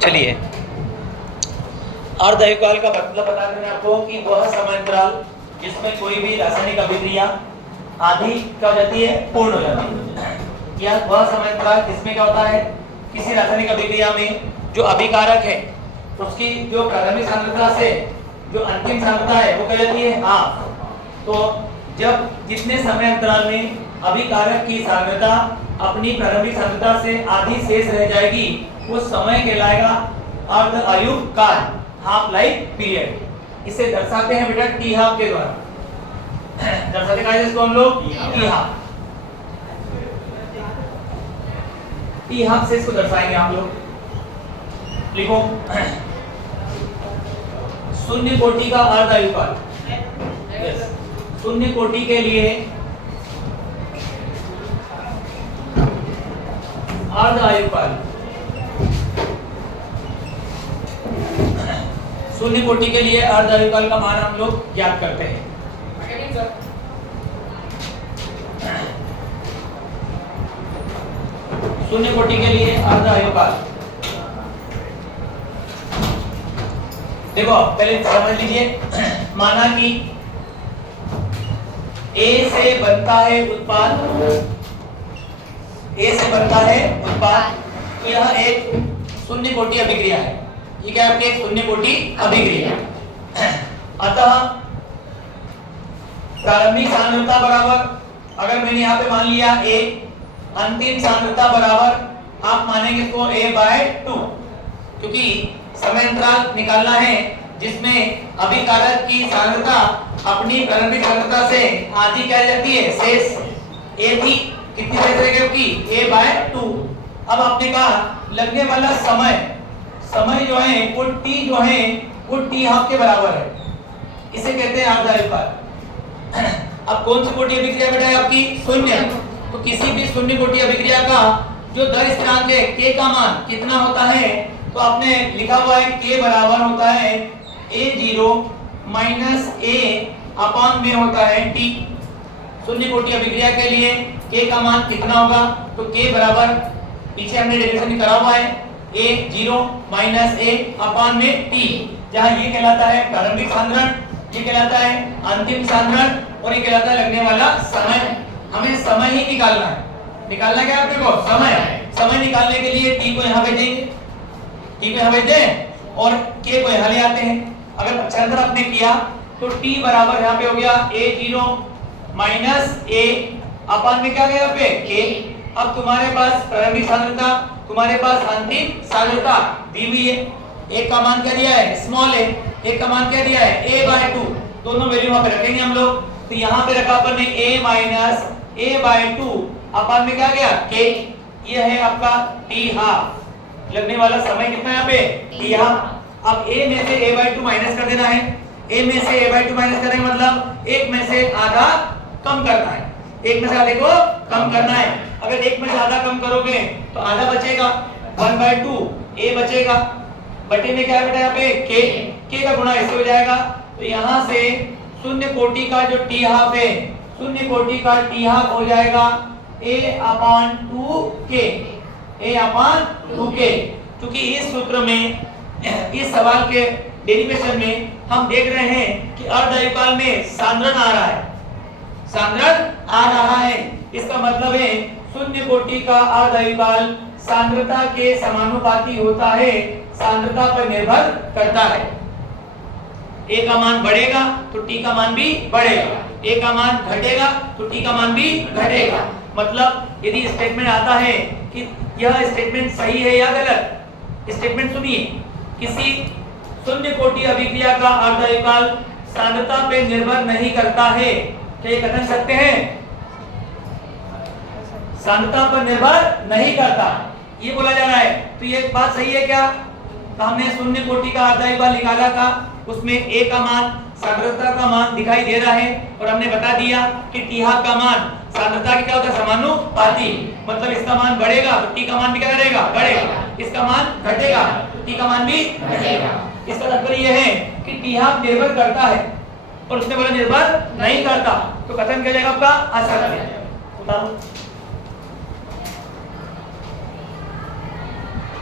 चलिए, अर्धआयुकाल का मतलब बता दें आपको कि वह समांतराल जिसमें कोई भी रासायनिक अभिक्रिया आधी क्या हो जाती है, पूर्ण हो जाती है। या वह समांतराल जिसमें क्या होता है, किसी रासायनिक अभिक्रिया में जो अभिकारक है उसकी जो प्रारंभिक सांद्रता से जो अंतिम सांद्रता है वो क्या जाती है, हाफ। तो जब जितने समय अंतराल में अभिकारक की सांद्रता अपनी प्रारंभिक सांद्रता से आधी शेष रह जाएगी, उस समय कहलाएगा अर्धआयुकाल, हाफ लाइफ पीरियड। इसे दर्शाते हैं बेटा टी हाफ के द्वारा। दर्शाते हैं इसको हम लोग टी हाफ। टी हाफ से इसको दर्शाएंगे आप लोग। लिखो, शून्य कोटि का अर्धआयुकाल। शून्य कोटि के लिए अर्धआयुकाल, शून्य कोटि के लिए अर्धआयुकाल का मान हम लोग ज्ञात करते हैं। शून्य कोटि के लिए अर्धआयुकाल, देखो पहले समझ लीजिए। माना कि A से बनता है उत्पाद, A से बनता है उत्पाद, तो यह एक शून्य कोटि अभिक्रिया है। ये क्या है, एक शून्य कोटि अभिक्रिया। अतः प्रारंभिक सांद्रता बराबर, अगर मैंने यहाँ पे मान लिया A, अंतिम सांद्रता बराबर आप मानेंगे इसको A/2, क्योंकि समय अंतराल निकालना है जिसमें अभिकारक की सांद्रता अपनी प्रारंभिक सांद्रता से आधी क्या जाती है, शेष। A थी, कितनी शेष रह गई, A/2। अब आपने कहा लगने वाला समय जो है वो T जो है वो T हाफ के बराबर है, इसे कहते हैं अर्धआयुकाल। अब कौन सी कोटि अभिक्रिया बेटा है आपकी, शून्य। तो किसी भी शून्य कोटि अभिक्रिया का जो दर स्थिरांक है k का मान कितना होता है, तो आपने लिखा हुआ है k बराबर होता है A0 माइनस A अपॉन में होता है T। शून्य कोटि अभिक्रिया के लिए k का मान कितना होगा, तो k बराबर पीछे हमने डेरिवेशन करा हुआ है A0 माइनस A अपॉन में T, जहां ये कहलाता है प्रारंभिक सांद्रण, ये कहलाता है अंतिम सांद्रण और ये कहलाता है लगने वाला समय। हमें समय ही निकालना है। निकालना क्या है आपने को, समय निकालने के लिए T को यहाँ भेजेंगे, T को यहाँ भेजते हैं और K को यहाँ ले आते हैं। अगर पक्षांतर आपने किया तो T बराबर यहाँ पे हो गया A0 माइनस A अपॉन में क्या गया यहाँ पे K। अब तुम्हारे पास प्रारंभिक सांद्रता, तुम्हारे पास अंतिम सांद्रता दी हुई है। एक का मान क्या दिया है, स्मॉल है, एक का मान क्या दिया है A/2, दोनों वैल्यू वहां पे रखेंगे हम लोग। तो यहाँ पे रखा अपन ने A माइनस A/2 अपॉन में क्या गया K। ये है आपका T हाफ। लगने वाला समय कितना है यहाँ पे, T हाफ। अब A में से A/2 माइनस कर देना है। A में से A/2 माइनस करेंगे मतलब एक में से आधा कम करना है, एक में से आधे को कम करना है। अगर एक में से आधा कम करोगे तो आधा बचेगा, 1/2 A बचेगा, बटे में क्या है बेटा यहाँ पे K का गुणा ऐसे हो जाएगा। तो यहाँ से शून्य कोटि का जो T हाफ है, शून्य कोटि का T हाफ हो जाएगा A/2K, A/2K। क्योंकि इस सूत्र में, इस सवाल के डेरिवेशन में हम देख रहे हैं कि अर्धआयुकाल में सांद्रण आ रहा है, सांद्रण आ रहा है। इसका मतलब है शून्य कोटि का अर्धआयुकाल सांद्रता के समानुपाती होता है, सांद्रता पर निर्भर करता है। A का मान बढ़ेगा तो T का मान भी बढ़ेगा, A का मान घटेगा तो T का मान भी घटेगा। मतलब यदि स्टेटमेंट आता है कि यह स्टेटमेंट सही है या गलत, स्टेटमेंट सुनिए, किसी शून्य कोटि अभिक्रिया का अर्धआयुकाल सांद्रता पर निर्भर नहीं करता है, क्या ये कथन सत्य है, सांद्रता पर निर्भर नहीं करता, ये बोला जा रहा है। तो ये बात सही है क्या, तो हमने शून्य कोटि का अर्धआयुकाल निकाला था, उसमें A का मान सांद्रता का मान दिखाई दे रहा है और हमने बता दिया कि T हाफ का मान सांद्रता के क्या होता है, समानुपाती। मतलब इसका मान बढ़ेगा तो T का मान भी क्या करेगा, बढ़ेगा, इसका मान घटेगा तो T का मान भी घटेगा। इसका तात्पर्य यह है कि T हाफ निर्भर करता है और उसने बोला निर्भर नहीं करता, तो कथन क्या जाएगा आपका असत्य।